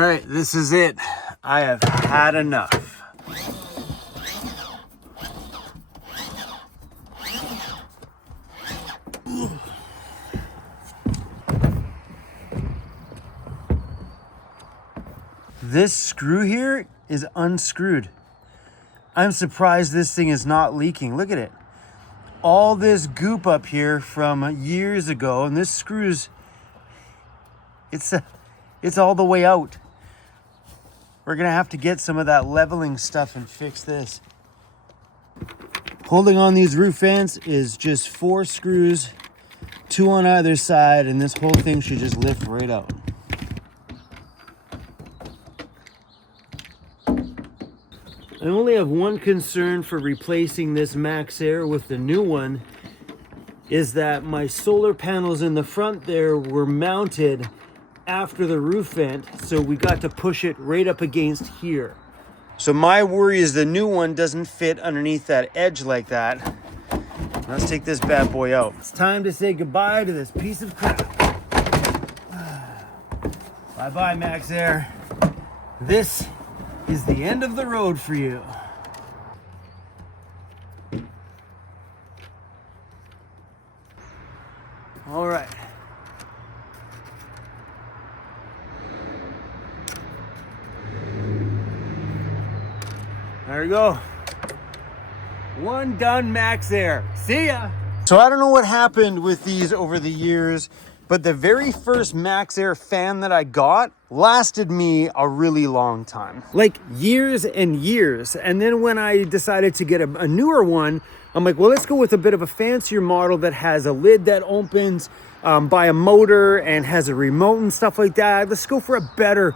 right, this is it. I have had enough. This screw here is unscrewed. I'm surprised this thing is not leaking. Look at it. All this goop up here from years ago, and this screws, it's all the way out. We're gonna have to get some of that leveling stuff and fix this. Holding on these roof vents is just 4 screws, 2 on either side, and this whole thing should just lift right out. I only have one concern for replacing this MAXAIR with the new one, is that my solar panels in the front there were mounted after the roof vent, so we got to push it right up against here. So my worry is the new one doesn't fit underneath that edge like that. Let's take this bad boy out. It's time to say goodbye to this piece of crap. Bye-bye, MAXAIR. This is the end of the road for you. All right. There you go. One done MAXAIR. See ya. So I don't know what happened with these over the years, but the very first MAXAIR fan that I got lasted me a really long time. Like years and years. And then when I decided to get a newer one, I'm like, well, let's go with a bit of a fancier model that has a lid that opens by a motor and has a remote and stuff like that. Let's go for a better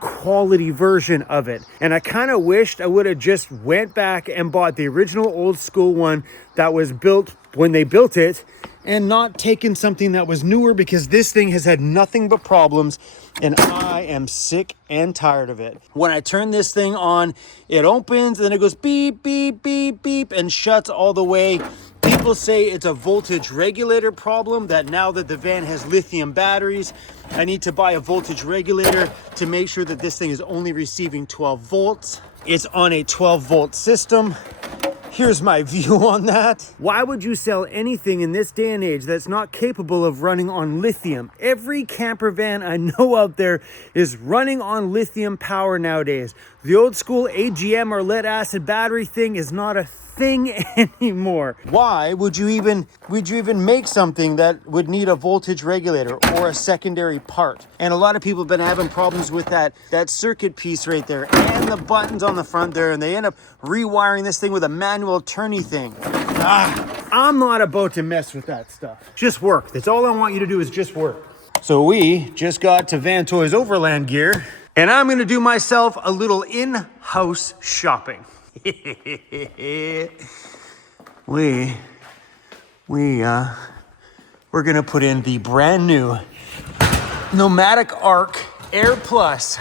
quality version of it. And I kind of wished I would have just went back and bought the original old school one that was built when they built it, and not taken something that was newer, because this thing has had nothing but problems and I am sick and tired of it. When I turn this thing on, it opens and then it goes beep, beep, beep, beep, and shuts all the way. People say it's a voltage regulator problem, that now that the van has lithium batteries, I need to buy a voltage regulator to make sure that this thing is only receiving 12 volts. It's on a 12 volt system. Here's my view on that. Why would you sell anything in this day and age that's not capable of running on lithium? Every camper van I know out there is running on lithium power nowadays. The old school AGM or lead acid battery thing is not a thing anymore. Why would you even make something that would need a voltage regulator or a secondary part? And a lot of people have been having problems with that circuit piece right there and the buttons on the front there, and they end up rewiring this thing with a manual turny thing. I'm not about to mess with that stuff. Just work. That's all I want you to do, is just work. So we just got to Van Toys Overland Gear, and I'm gonna do myself a little in-house shopping. We're gonna put in the brand new Nomadic Ark Air Plus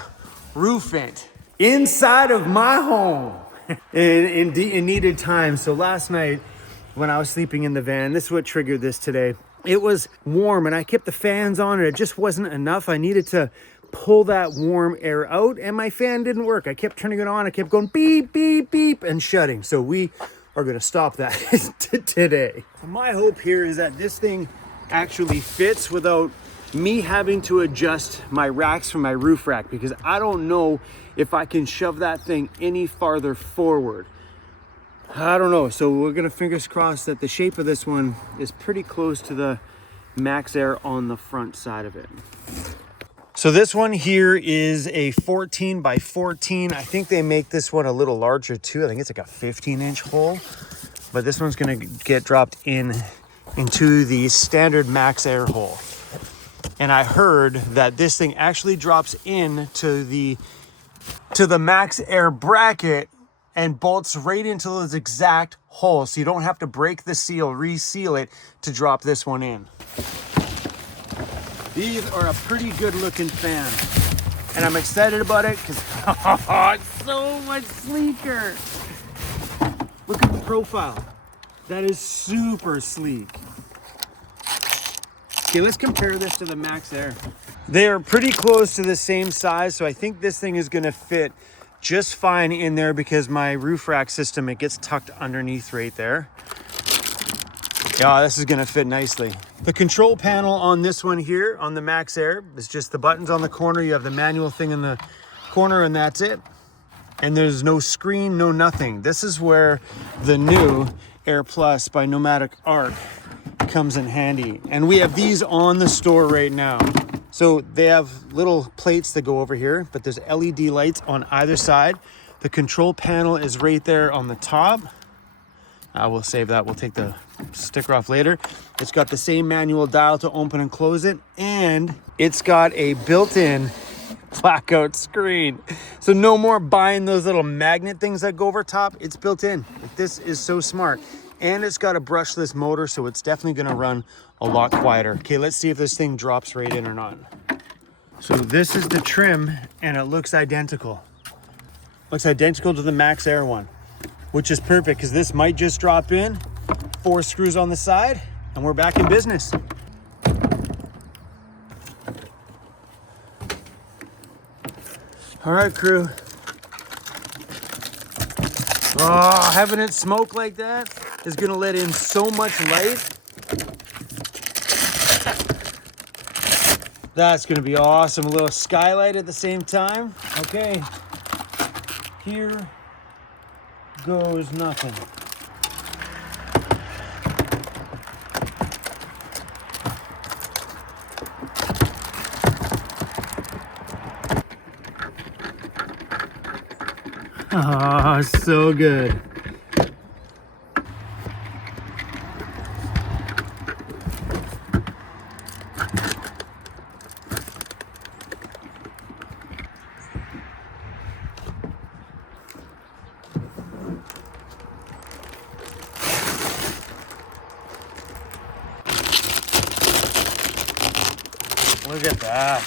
roof vent inside of my home in needed time. So last night when I was sleeping in the van, this is what triggered this today. It was warm and I kept the fans on and it just wasn't enough. I needed to pull that warm air out and my fan didn't work. I kept turning it on. I kept going beep, beep, beep and shutting. So we are going to stop that today. My hope here is that this thing actually fits without me having to adjust my racks from my roof rack, because I don't know if I can shove that thing any farther forward. I don't know. So we're going to fingers crossed that the shape of this one is pretty close to the MAXAIR on the front side of it. So this one here is a 14 by 14. I think they make this one a little larger too. I think it's like a 15-inch hole, but this one's gonna get dropped into the standard MAXAIR hole. And I heard that this thing actually drops into the MAXAIR bracket and bolts right into this exact hole. So you don't have to break the seal, reseal it to drop this one in. These are a pretty good looking fan, and I'm excited about it because it's so much sleeker. Look at the profile. That is super sleek. Okay, let's compare this to the MAXAIR. They are pretty close to the same size, so I think this thing is gonna fit just fine in there because my roof rack system, it gets tucked underneath right there. Yeah, this is gonna fit nicely. The control panel on this one here, on the MAXAIR, is just the buttons on the corner. You have the manual thing in the corner and that's it. And there's no screen, no nothing. This is where the new Air Plus by Nomadic Ark comes in handy. And we have these on the store right now. So they have little plates that go over here, but there's LED lights on either side. The control panel is right there on the top. We'll save that. We'll take the sticker off later. It's got the same manual dial to open and close it. And it's got a built-in blackout screen. So no more buying those little magnet things that go over top. It's built in. This is so smart. And it's got a brushless motor, so it's definitely gonna run a lot quieter. Okay, let's see if this thing drops right in or not. So this is the trim and it looks identical. Looks identical to the MAXAIR one, which is perfect because this might just drop in, 4 screws on the side, and we're back in business. All right, crew. Oh, having it smoke like that is gonna let in so much light. That's gonna be awesome. A little skylight at the same time. Okay, here goes nothing. Oh, so good. Look at that.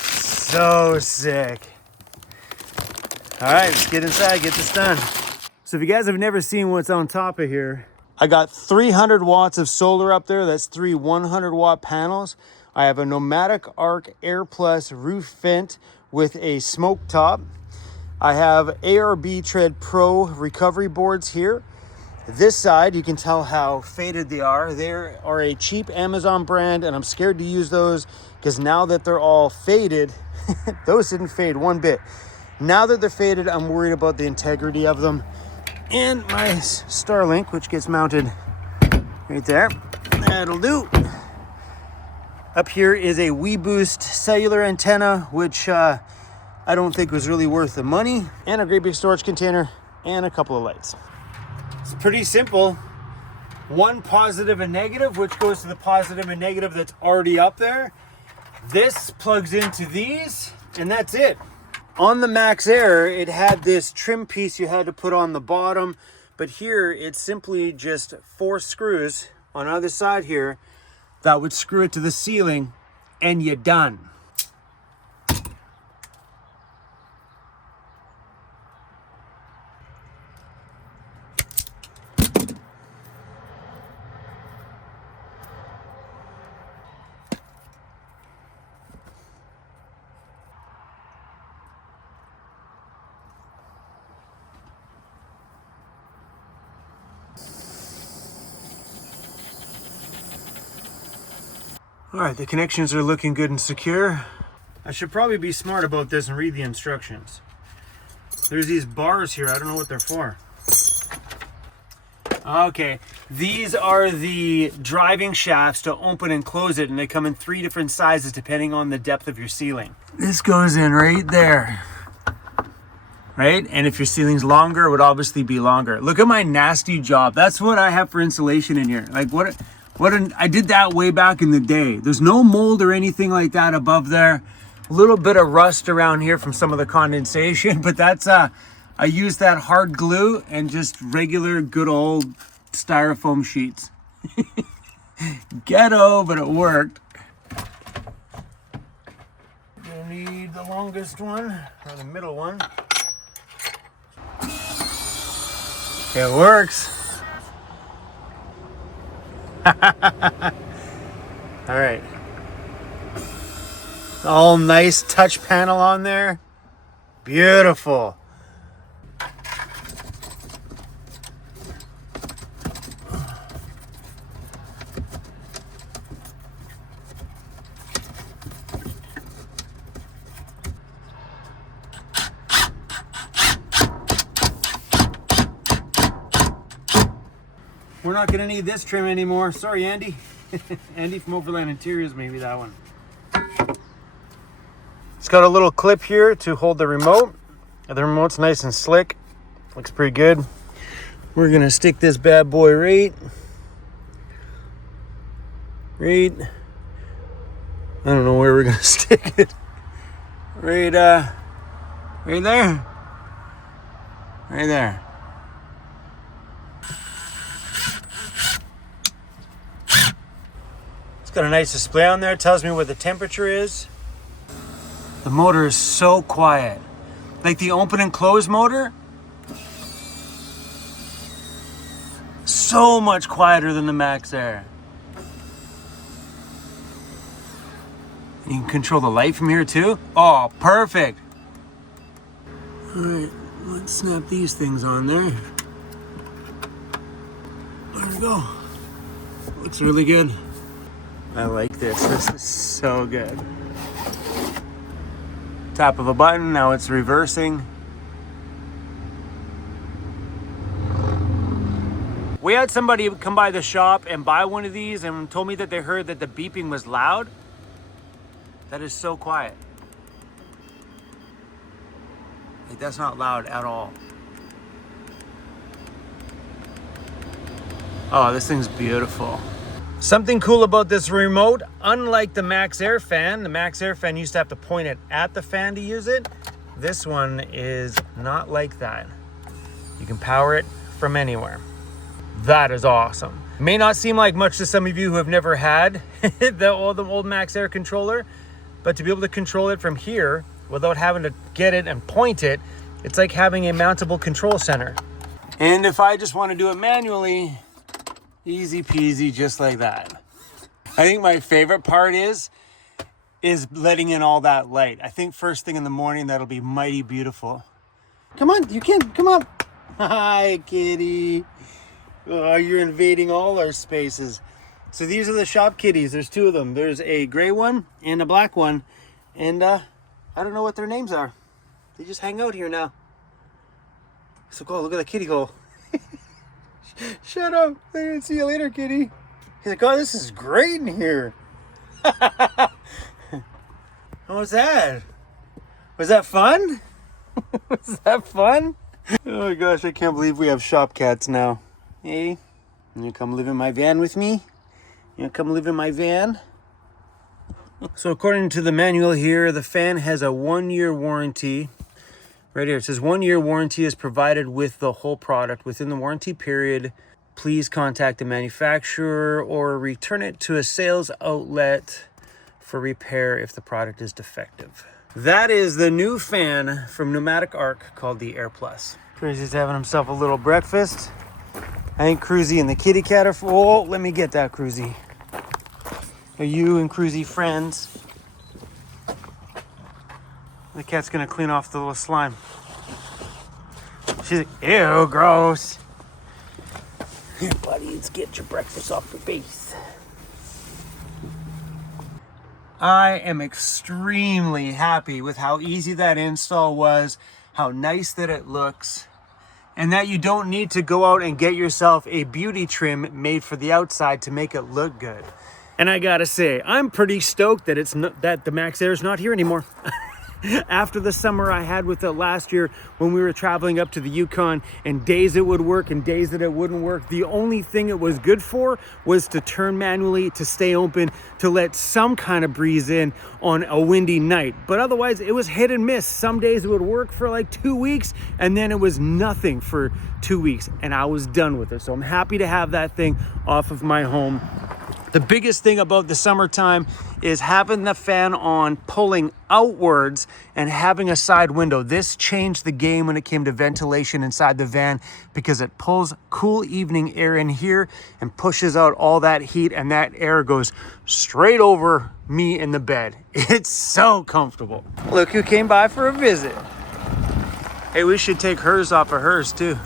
So sick. All right, let's get inside, get this done. So if you guys have never seen what's on top of here, I got 300 watts of solar up there. That's 3 100-watt panels. I have a Nomadic Ark Air Plus roof vent with a smoke top. I have ARB Tread Pro recovery boards here. This side, you can tell how faded they are. They are a cheap Amazon brand, and I'm scared to use those because now that they're all faded, those didn't fade one bit. Now that they're faded, I'm worried about the integrity of them. And my Starlink, which gets mounted right there. That'll do. Up here is a WeBoost cellular antenna, which I don't think was really worth the money. And a great big storage container and a couple of lights. It's pretty simple. One positive and negative, which goes to the positive and negative that's already up there. This plugs into these, and that's it. On the MAXAIR, it had this trim piece you had to put on the bottom, but here it's simply just 4 screws on either side here that would screw it to the ceiling, and you're done. All right, the connections are looking good and secure. I should probably be smart about this and read the instructions. There's these bars here. I don't know what they're for. Okay, these are the driving shafts to open and close it, and they come in 3 different sizes depending on the depth of your ceiling. This goes in right there. Right? And if your ceiling's longer, it would obviously be longer. Look at my nasty job. That's what I have for insulation in here. Like I did that way back in the day. There's no mold or anything like that above there. A little bit of rust around here from some of the condensation, but that's I used that hard glue and just regular good old styrofoam sheets. Ghetto, but it worked. Gonna need the longest one or the middle one. It works. All right. All nice touch panel on there. Beautiful. We're not gonna need this trim anymore. Sorry, Andy. Andy from Overland Interiors, maybe that one. It's got a little clip here to hold the remote. The remote's nice and slick. Looks pretty good. We're gonna stick this bad boy right. I don't know where we're gonna stick it. Right there. Right there. It's got a nice display on there. It tells me what the temperature is. The motor is so quiet. Like the open and close motor, so much quieter than the MAXAIR. You can control the light from here too. Oh, perfect. All right, let's snap these things on there. There we go. Looks really good. I like this. This is so good. Tap of a button, now it's reversing. We had somebody come by the shop and buy one of these and told me that they heard that the beeping was loud. That is so quiet. Like, that's not loud at all. Oh, this thing's beautiful. Something cool about this remote, unlike the MAXAIR fan, the MAXAIR fan used to have to point it at the fan to use it. This one is not like that. You can power it from anywhere. That is awesome. It may not seem like much to some of you who have never had the old MAXAIR controller, but to be able to control it from here without having to get it and point it, it's like having a mountable control center. And if I just want to do it manually, easy peasy, just like that. I think my favorite part is letting in all that light. I think first thing in the morning, that'll be mighty beautiful. Come on, you can, come up. Hi, kitty. Oh, you're invading all our spaces. So these are the shop kitties. There's two of them. There's a gray one and a black one. And I don't know what their names are. They just hang out here now. So cool, look at the kitty hole. Shut up. See you later, kitty. He's like, oh, this is great in here. What was that? Was that fun? Was that fun? Oh my gosh, I can't believe we have shop cats now. Hey, you come live in my van with me? You come live in my van? So according to the manual here, the fan has a 1-year warranty. Right here, it says 1-year warranty is provided with the whole product. Within the warranty period, please contact the manufacturer or return it to a sales outlet for repair if the product is defective. That is the new fan from Nomadic Ark called the Air Plus. Cruzy's having himself a little breakfast. I think Cruzy and the kitty cat are full. Oh, let me get that, Cruzy. Are you and Cruzy friends? The cat's gonna clean off the little slime. She's like, ew, gross. Here, buddy, let's get your breakfast off your face. I am extremely happy with how easy that install was, how nice that it looks, and that you don't need to go out and get yourself a beauty trim made for the outside to make it look good. And I gotta say, I'm pretty stoked that that the MAXAIR is not here anymore. After the summer I had with it last year when we were traveling up to the Yukon, and days it would work and days that it wouldn't work, the only thing it was good for was to turn manually, to stay open, to let some kind of breeze in on a windy night. But otherwise it was hit and miss. Some days it would work for like 2 weeks and then it was nothing for 2 weeks and I was done with it. So I'm happy to have that thing off of my home. The biggest thing about the summertime is having the fan on, pulling outwards, and having a side window. This changed the game when it came to ventilation inside the van because it pulls cool evening air in here and pushes out all that heat, and that air goes straight over me in the bed. It's so comfortable. Look who came by for a visit. Hey, we should take hers off of hers too.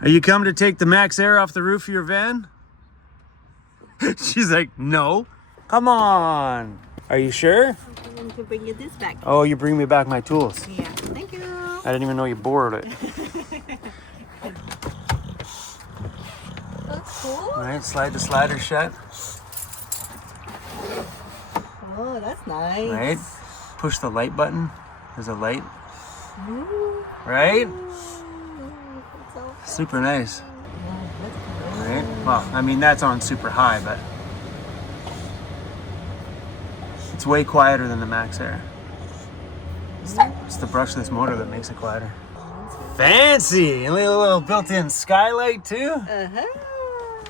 Are you coming to take the MAXAIR off the roof of your van? She's like, no. Come on. Are you sure? I'm going to bring you this back. Oh, you bring me back my tools. Yeah, thank you. I didn't even know you borrowed it. That's cool. All right, slide the slider shut. Oh, that's nice. Right? Push the light button. There's a light. Ooh. Right? Ooh. That's Super nice. yeah, that's cool. Right? Well, I mean, that's on super high, but it's way quieter than the MAXAIR. It's the brushless motor that makes it quieter. Fancy! And a little built-in skylight too. Uh-huh.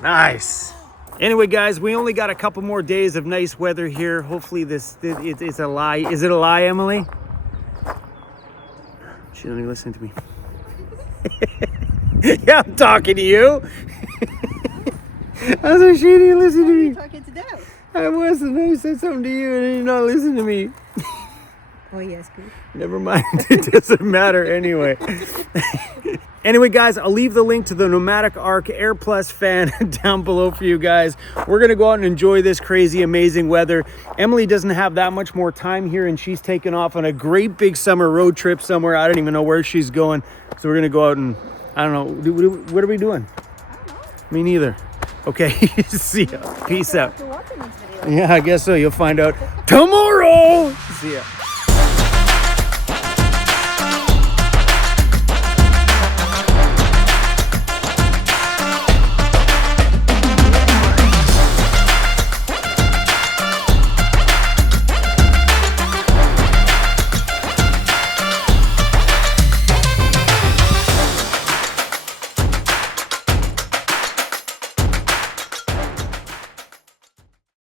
Nice. Anyway, guys, we only got a couple more days of nice weather here. Hopefully it's a lie. Is it a lie, Emily? She don't even listen to me. Yeah, I'm talking to you. I was like, she didn't listen to Who are you me. talking to now? I wasn't. I said something to you and you're not listening to me. Oh, yes, please. Never mind. It doesn't matter anyway. Anyway, guys, I'll leave the link to the Nomadic Ark Air Plus fan down below for you guys. We're going to go out and enjoy this crazy, amazing weather. Emily doesn't have that much more time here, and she's taken off on a great big summer road trip somewhere. I don't even know where she's going. So we're going to go out and, I don't know, what are we doing? I don't know. Me neither. Okay, see ya. Peace out. After watching this video. Yeah, I guess so. You'll find out tomorrow. See ya.